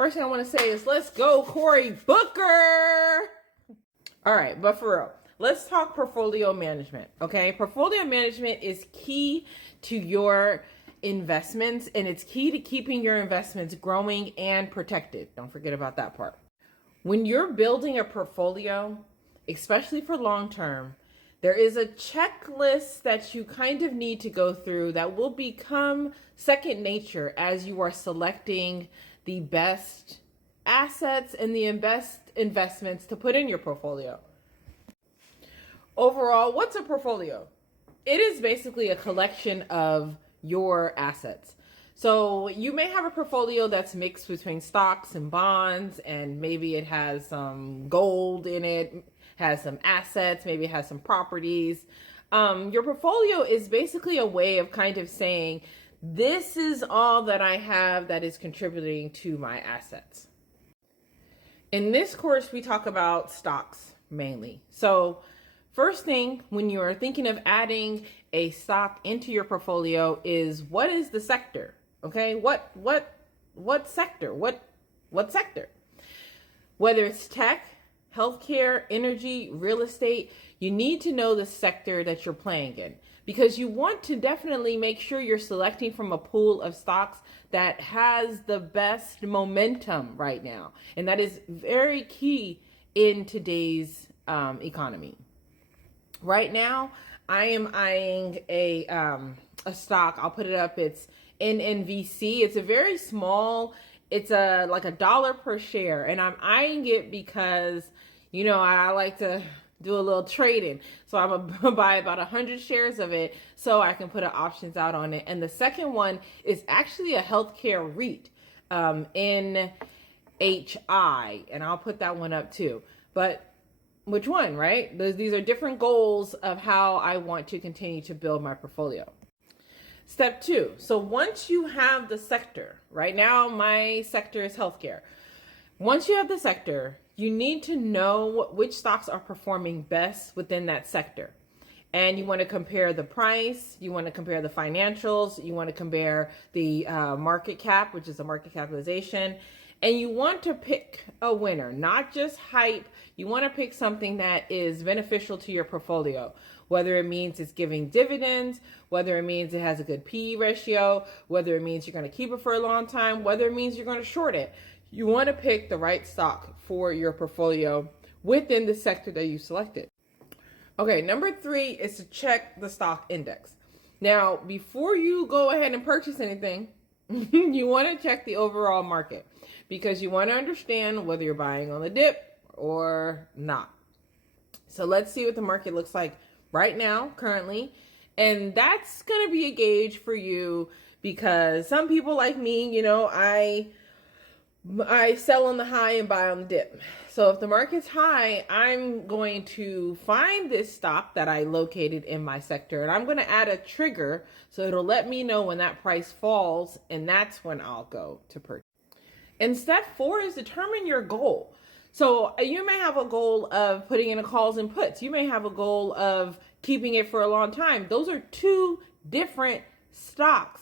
First thing I want to say is let's go, Cory Booker. All right, but for real, let's talk portfolio management, okay? Portfolio management is key to your investments, and it's key to keeping your investments growing and protected. Don't forget about that part. When you're building a portfolio, especially for long term, there is a checklist that you kind of need to go through that will become second nature as you are selecting the best assets and the best investments to put in your portfolio. Overall, what's a portfolio? It is basically a collection of your assets. So you may have a portfolio that's mixed between stocks and bonds, and maybe it has some gold in it, has some assets, maybe it has some properties. Your portfolio is basically a way of kind of saying, this is all that I have that is contributing to my assets. In this course, we talk about stocks mainly. So first thing, when you are thinking of adding a stock into your portfolio is, what is the sector? Okay, what sector? What sector? Whether it's tech, healthcare, energy, real estate, you need to know the sector that you're playing in, because you want to definitely make sure you're selecting from a pool of stocks that has the best momentum right now. And that is very key in today's economy. Right now, I am eyeing a stock. I'll put it up. It's NNVC. It's a very small, it's like $1 per share. And I'm eyeing it because, you know, I like to do a little trading. So I'm gonna buy about 100 shares of it so I can put an options out on it. And the second one is actually a healthcare REIT, NHI, and I'll put that one up too. But which one, right? These are different goals of how I want to continue to build my portfolio. Step 2. So once you have the sector, right now my sector is healthcare. Once you have the sector, you need to know which stocks are performing best within that sector. And you want to compare the price, you want to compare the financials, you want to compare the market cap, which is the market capitalization. And you want to pick a winner, not just hype. You want to pick something that is beneficial to your portfolio, whether it means it's giving dividends, whether it means it has a good PE ratio, whether it means you're going to keep it for a long time, whether it means you're going to short it. You want to pick the right stock for your portfolio within the sector that you selected. Okay, number 3 is to check the stock index. Now, before you go ahead and purchase anything, you want to check the overall market, because you want to understand whether you're buying on the dip or not. So let's see what the market looks like right now, currently. And that's going to be a gauge for you, because some people like me, you know, I sell on the high and buy on the dip. So if the market's high, I'm going to find this stock that I located in my sector, and I'm going to add a trigger so it'll let me know when that price falls, and that's when I'll go to purchase. And step 4 is determine your goal. So you may have a goal of putting in a calls and puts. You may have a goal of keeping it for a long time. Those are 2 different stocks.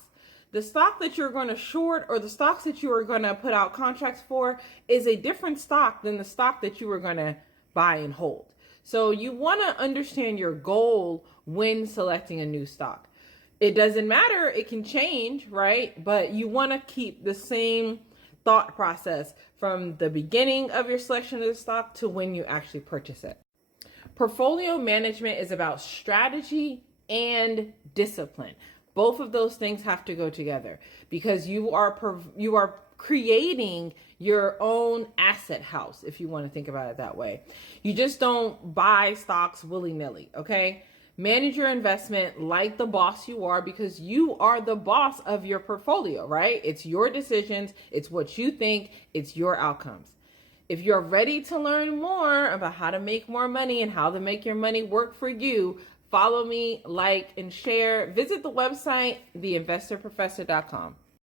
The stock that you're going to short, or the stocks that you are going to put out contracts for, is a different stock than the stock that you are going to buy and hold. So you want to understand your goal when selecting a new stock. It doesn't matter. It can change, right? But you want to keep the same thought process from the beginning of your selection of the stock to when you actually purchase it. Portfolio management is about strategy and discipline. Both of those things have to go together, because you are creating your own asset house, if you want to think about it that way. You just don't buy stocks willy-nilly, okay? Manage your investment like the boss you are, because you are the boss of your portfolio, right? It's your decisions, it's what you think, it's your outcomes. If you're ready to learn more about how to make more money and how to make your money work for you, follow me, like, and share. Visit the website, theinvestorprofessor.com.